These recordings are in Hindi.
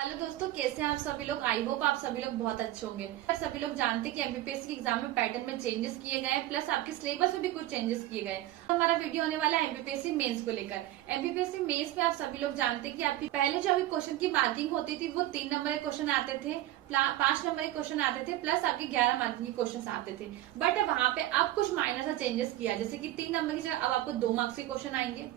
हेलो दोस्तों, कैसे हैं आप सभी लोग। आई होप आप सभी लोग बहुत अच्छे होंगे। सभी लोग जानते हैं कि एमपीपीएससी के एग्जाम में पैटर्न में चेंजेस किए गए हैं, प्लस आपके सिलेबस में भी कुछ चेंजेस किए गए हैं। हमारा वीडियो होने वाला है एमपीपीएससी मेंस को लेकर। एमपीपीएससी मेंस में आप सभी लोग जानते हैं कि आपकी पहले जो अभी क्वेश्चन की मार्किंग होती थी वो 3 नंबर के क्वेश्चन आते थे, 5 नंबर के क्वेश्चन आते थे, प्लस आपके 11 मार्किंग के क्वेश्चन आते थे। बट वहां पे अब कुछ माइनर सा चेंजेस किया, जैसे कि 3 नंबर की जगह अब आपको 2 मार्क्स के क्वेश्चन आएंगे,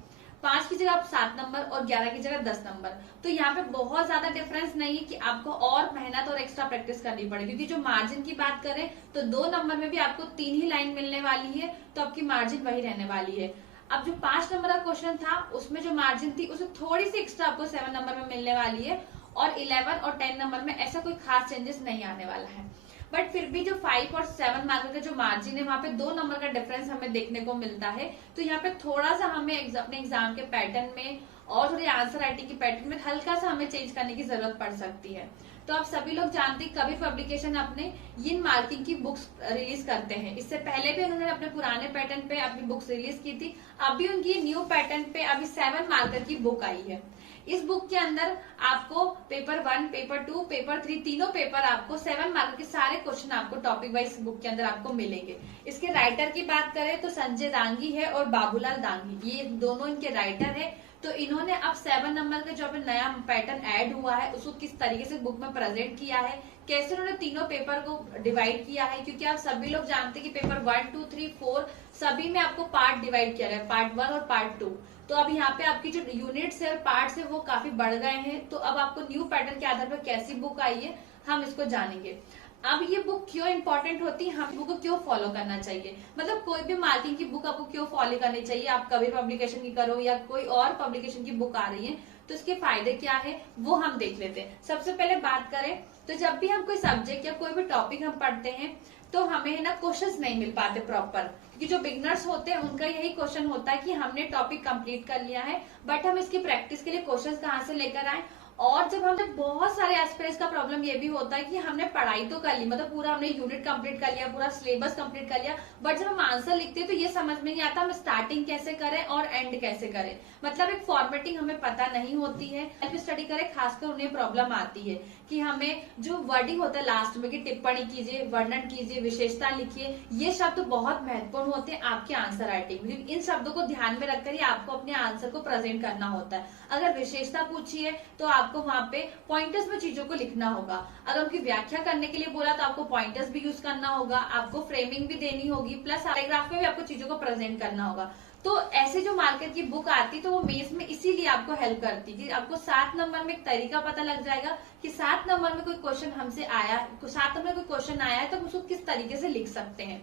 5 की जगह आप 7 नंबर और 11 की जगह 10 नंबर। तो यहाँ पे बहुत ज्यादा डिफरेंस नहीं है कि आपको और मेहनत और एक्स्ट्रा प्रैक्टिस करनी पड़ेगी, क्योंकि जो मार्जिन की बात करें तो 2 नंबर में भी आपको 3 ही लाइन मिलने वाली है, तो आपकी मार्जिन वही रहने वाली है। अब जो 5 नंबर का क्वेश्चन था उसमें जो मार्जिन थी उससे थोड़ी सी एक्स्ट्रा आपको 7 नंबर में मिलने वाली है, और 11 और 10 नंबर में ऐसा कोई खास चेंजेस नहीं आने वाला है। बट फिर भी जो 5 और 7 मार्क का जो मार्जिन है वहां पे 2 नंबर का डिफरेंस हमें देखने को मिलता है। तो यहाँ पे थोड़ा सा हमें अपने एग्जाम के पैटर्न में और थोड़ी आंसर राइटिंग के पैटर्न में हल्का सा हमें चेंज करने की जरूरत पड़ सकती है। तो आप सभी लोग जानते हैं कबीर पब्लिकेशन अपने इन मार्किंग की बुक्स रिलीज करते हैं। इससे पहले भी उन्होंने अपने पुराने पैटर्न पे अपनी बुक्स रिलीज की थी। अभी उनकी न्यू पैटर्न पे अभी 7 मार्कर की बुक आई है। इस बुक के अंदर आपको पेपर 1, पेपर 2, पेपर 3 तीनों पेपर आपको 7 मार्क के सारे क्वेश्चन आपको टॉपिक वाइज बुक के अंदर आपको मिलेंगे। इसके राइटर की बात करें तो संजय दांगी है और बाबूलाल दांगी, ये दोनों इनके राइटर है। तो इन्होंने अब 7 नंबर का जो नया पैटर्न ऐड हुआ है उसको किस तरीके से बुक में प्रेजेंट किया है, कैसे उन्होंने तीनों पेपर को डिवाइड किया है, क्योंकि आप सभी लोग जानते हैं कि पेपर 1, 2, 3, 4 सभी में आपको पार्ट डिवाइड किया गया है, पार्ट 1 और पार्ट 2। तो अब यहाँ पे आपकी जो यूनिट्स है और पार्ट्स है वो काफी बढ़ गए हैं। तो अब आपको न्यू पैटर्न के आधार पर कैसी बुक आई है हम इसको जानेंगे। अब ये बुक क्यों इंपॉर्टेंट होती है, हम बुक को क्यों फॉलो करना चाहिए, मतलब कोई भी मार्किंग की बुक आपको क्यों फॉलो करनी चाहिए, आप कबीर पब्लिकेशन की करो या कोई और पब्लिकेशन की बुक आ रही है तो इसके फायदे क्या है वो हम देख लेते हैं। सबसे पहले बात करें तो जब भी हम कोई सब्जेक्ट या कोई भी टॉपिक हम पढ़ते हैं तो हमें ना क्वेश्चंस नहीं मिल पाते प्रॉपर, क्योंकि जो बिगनर्स होते हैं उनका यही क्वेश्चन होता है कि हमने टॉपिक कंप्लीट कर लिया है बट हम इसकी प्रैक्टिस के लिए क्वेश्चंस कहाँ से लेकर आए। और जब हमने बहुत सारे एस्पिरेंट्स का प्रॉब्लम ये भी होता है कि हमने पढ़ाई तो कर ली, मतलब पूरा हमने यूनिट कंप्लीट कर लिया, पूरा सिलेबस कंप्लीट कर लिया, बट जब हम आंसर लिखते हैं तो ये समझ में नहीं आता हम स्टार्टिंग कैसे करें और एंड कैसे करें। मतलब एक फॉर्मेटिंग हमें पता नहीं होती है। सेल्फ स्टडी करें खासकर उन्हें प्रॉब्लम आती है कि हमें जो वर्डिंग होता है लास्ट में कि टिप्पणी कीजिए, वर्णन कीजिए, विशेषता लिखिए, ये शब्द बहुत महत्वपूर्ण होते हैं आपके आंसर राइटिंग में। इन शब्दों को ध्यान में रखकर ही आपको अपने आंसर को प्रेजेंट करना होता है। अगर विशेषता पूछी है तो आपको वहां पे पॉइंटर्स में चीजों को लिखना होगा। अगर उनकी व्याख्या करने के लिए बोला तो आपको पॉइंटर्स भी यूज करना होगा, आपको फ्रेमिंग भी देनी होगी, प्लस पैराग्राफ में भी आपको चीजों को प्रेजेंट करना होगा। तो ऐसे जो मार्कर की बुक आती तो वो मेंस में इसीलिए आपको हेल्प करती कि आपको 7 नंबर में एक तरीका पता लग जाएगा कि 7 नंबर में कोई क्वेश्चन हमसे आया, 7 नंबर में कोई क्वेश्चन आया है तो उसको किस तरीके से लिख सकते हैं।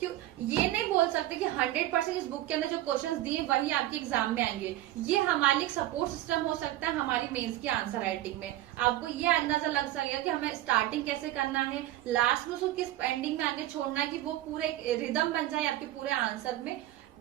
क्यों ये नहीं बोल सकते कि 100% इस बुक के अंदर जो क्वेश्चंस दिए वही आपके एग्जाम में आएंगे। ये हमारे लिए सपोर्ट सिस्टम हो सकता है हमारी मेंस की आंसर राइटिंग में। आपको ये अंदाजा लग सकेगा कि हमें स्टार्टिंग कैसे करना है, लास्ट में उसको किस एंडिंग में आगे छोड़ना है कि वो पूरे रिदम बन जाए आपके पूरे आंसर में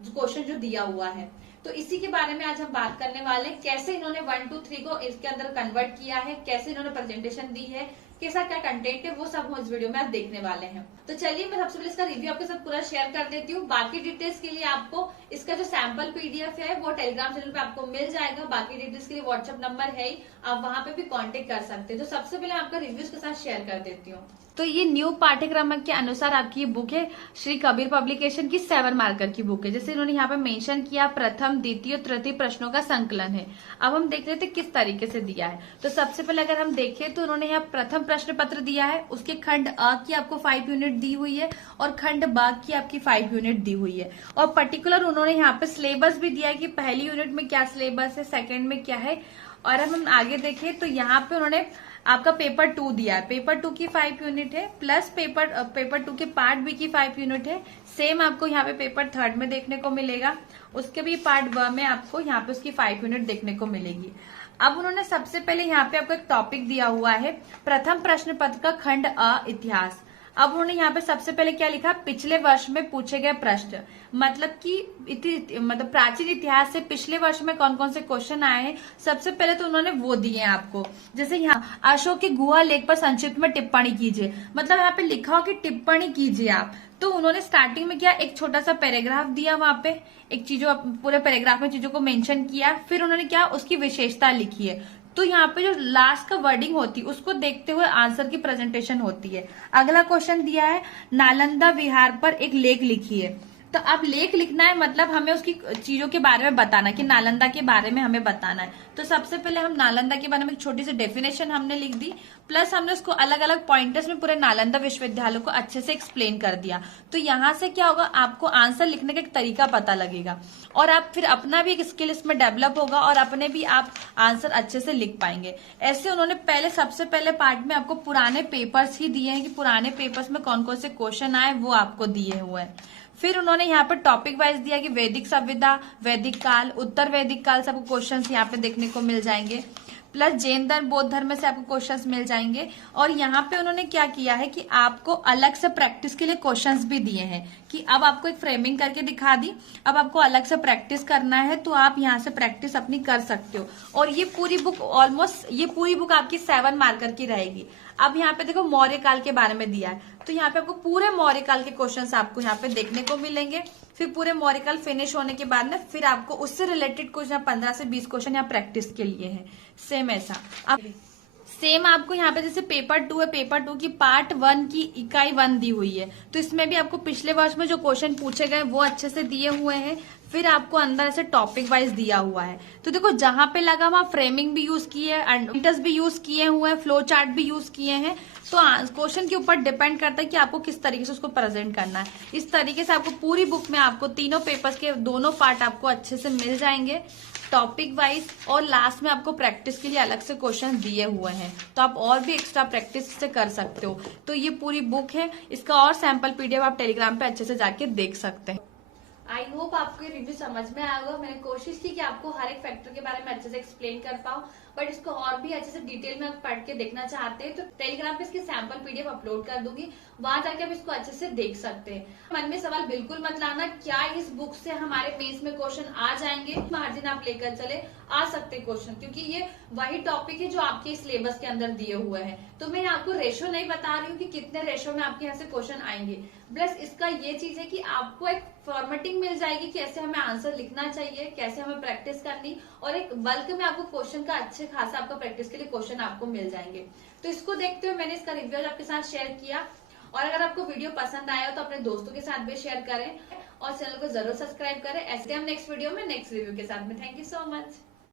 क्वेश्चन जो दिया हुआ है। तो इसी के बारे में आज हम बात करने वाले हैं, कैसे इन्होंने 1, 2, 3 को इसके अंदर कन्वर्ट किया है, कैसे इन्होंने प्रेजेंटेशन दी है, कैसा क्या कंटेंट है, वो सब हम इस वीडियो में आज देखने वाले हैं। तो चलिए मैं सबसे पहले इसका रिव्यू आपके साथ पूरा शेयर कर देती हूँ। बाकी डिटेल्स के लिए आपको इसका जो सैंपल पीडीएफ है वो टेलीग्राम चैनल पे आपको मिल जाएगा। बाकी डिटेल्स के लिए व्हाट्सएप नंबर है ही, आप वहां पे भी कांटेक्ट कर सकते हैं। तो सबसे पहले आपका रिव्यूज के साथ शेयर कर देती हूँ। तो ये न्यू पाठ्यक्रम के अनुसार आपकी ये बुक है, श्री कबीर पब्लिकेशन की 7 मार्कर की बुक है। जैसे इन्होंने यहाँ पे मेंशन किया प्रथम, द्वितीय और तृतीय प्रश्नों का संकलन है। अब हम देख लेते किस तरीके से दिया है। तो सबसे पहले अगर हम देखें तो उन्होंने यहाँ प्रथम प्रश्न पत्र दिया है, उसके खंड अ की आपको 5 यूनिट दी हुई है और खंड ब की आपकी 5 यूनिट दी हुई है। और पर्टिकुलर उन्होंने यहाँ पे सिलेबस भी दिया है कि पहली यूनिट में क्या सिलेबस है, सेकेंड में क्या है। और अब हम आगे देखें तो यहाँ पे उन्होंने आपका पेपर 2 दिया है, पेपर 2 की 5 यूनिट है, प्लस पेपर 2 के पार्ट बी की 5 यूनिट है। सेम आपको यहाँ पे पेपर 3 में देखने को मिलेगा, उसके भी पार्ट ब में आपको यहाँ पे उसकी 5 यूनिट देखने को मिलेगी। अब उन्होंने सबसे पहले यहाँ पे आपको एक टॉपिक दिया हुआ है प्रथम प्रश्न पत्र का खंड अ इतिहास। अब उन्होंने यहाँ पे सबसे पहले क्या लिखा, पिछले वर्ष में पूछे गए प्रश्न, मतलब कि मतलब प्राचीन इतिहास से पिछले वर्ष में कौन कौन से क्वेश्चन आए हैं सबसे पहले तो उन्होंने वो दिए हैं आपको। जैसे यहाँ अशोक के गुहा लेख पर संक्षिप्त में टिप्पणी कीजिए, मतलब यहाँ पे लिखा हो कि टिप्पणी कीजिए आप। तो उन्होंने स्टार्टिंग में क्या एक छोटा सा पैराग्राफ दिया, वहां पे एक चीजों पूरे पैराग्राफ में चीजों को मेंशन किया, फिर उन्होंने क्या उसकी विशेषता लिखी है। तो यहाँ पे जो लास्ट का वर्डिंग होती है उसको देखते हुए आंसर की प्रेजेंटेशन होती है। अगला क्वेश्चन दिया है, नालंदा विहार पर एक लेख लिखिए। तो अब लेख लिखना है मतलब हमें उसकी चीजों के बारे में बताना, कि नालंदा के बारे में हमें बताना है। तो सबसे पहले हम नालंदा के बारे में एक छोटी सी डेफिनेशन हमने लिख दी, प्लस हमने उसको अलग अलग पॉइंटर्स में पूरे नालंदा विश्वविद्यालय को अच्छे से एक्सप्लेन कर दिया। तो यहाँ से क्या होगा, आपको आंसर लिखने का एक तरीका पता लगेगा और आप फिर अपना भी एक स्किल इसमें डेवलप होगा और अपने भी आप आंसर अच्छे से लिख पाएंगे। ऐसे उन्होंने पहले सबसे पहले पार्ट में आपको पुराने पेपर्स ही दिए हैं कि पुराने पेपर्स में कौन कौन से क्वेश्चन आए वो आपको दिए हुए हैं। फिर उन्होंने यहाँ पर टॉपिक वाइज दिया कि वैदिक सभ्यता, वैदिक काल, उत्तर वैदिक काल से आपको क्वेश्चंस यहाँ पे देखने को मिल जाएंगे, प्लस जैन धर्म, बौद्ध धर्म से आपको क्वेश्चंस मिल जाएंगे। और यहाँ पे उन्होंने क्या किया है कि आपको अलग से प्रैक्टिस के लिए क्वेश्चंस भी दिए हैं, कि अब आपको एक फ्रेमिंग करके दिखा दी, अब आपको अलग से प्रैक्टिस करना है तो आप यहाँ से प्रैक्टिस अपनी कर सकते हो। और ये पूरी बुक ऑलमोस्ट, ये पूरी बुक आपकी 7 मार्कर की रहेगी। अब यहाँ पे देखो मौर्य काल के बारे में दिया है, तो यहाँ पे आपको पूरे मौर्य काल के क्वेश्चंस आपको यहाँ पे देखने को मिलेंगे। फिर पूरे मौर्य काल फिनिश होने के बाद में फिर आपको उससे रिलेटेड कुछ 15 से 20 क्वेश्चन यहाँ प्रैक्टिस के लिए है। सेम ऐसा अब सेम आपको यहाँ पे जैसे पेपर 2 है, पेपर 2 की पार्ट 1 की इकाई 1 दी हुई है, तो इसमें भी आपको पिछले वर्ष में जो क्वेश्चन पूछे गए वो अच्छे से दिए हुए हैं। फिर आपको अंदर ऐसे टॉपिक वाइज दिया हुआ है, तो देखो जहां पे लगा वहां फ्रेमिंग भी यूज की है, एंडर्स भी यूज किए हुए हैं, फ्लो चार्ट भी यूज किए हैं। तो क्वेश्चन के ऊपर डिपेंड करता है कि आपको किस तरीके से उसको प्रेजेंट करना है। इस तरीके से आपको पूरी बुक में आपको तीनों पेपर्स के दोनों पार्ट आपको अच्छे से मिल जाएंगे टॉपिक वाइज, और लास्ट में आपको प्रैक्टिस के लिए अलग से क्वेश्चन दिए हुए हैं, तो आप और भी एक्स्ट्रा प्रैक्टिस से कर सकते हो। तो ये पूरी बुक है, इसका और सैंपल पीडीएफ आप टेलीग्राम पे अच्छे से जाके देख सकते हैं। आई होप आपको ये रिव्यू समझ में आया होगा। मैंने कोशिश की कि आपको हर एक फैक्टर के बारे में अच्छे से एक्सप्लेन कर पाऊं, बट इसको और भी अच्छे से डिटेल में पढ़ के देखना चाहते हैं तो टेलीग्राम पे इसकी सैंपल पीडीएफ अपलोड कर दूंगी, वहां जाके आप इसको अच्छे से देख सकते हैं। मन में सवाल बिल्कुल मत लाना, क्या इस बुक से हमारे मेंस में क्वेश्चन आ जाएंगे, मार्जिन आप लेकर चले, आ सकते क्वेश्चन, क्योंकि ये वही टॉपिक है जो आपके सिलेबस के अंदर दिए हुए हैं। तो मैं आपको रेशो नहीं बता रही हूँ कि कितने रेशो में आपके यहाँ से क्वेश्चन आएंगे, प्लस इसका ये चीज है कि आपको एक फॉर्मेटिंग मिल जाएगी, कैसे हमें आंसर लिखना चाहिए, कैसे हमें प्रैक्टिस करनी, और एक बल्क में आपको क्वेश्चन का अच्छे खासा आपका प्रैक्टिस के लिए क्वेश्चन आपको मिल जाएंगे। तो इसको देखते हुए मैंने इसका रिव्यू आपके साथ शेयर किया, और अगर आपको वीडियो पसंद आया हो तो अपने दोस्तों के साथ भी शेयर करें और चैनल को जरूर सब्सक्राइब करें। ऐसे हम नेक्स्ट वीडियो में नेक्स्ट रिव्यू के साथ में। Thank you so much.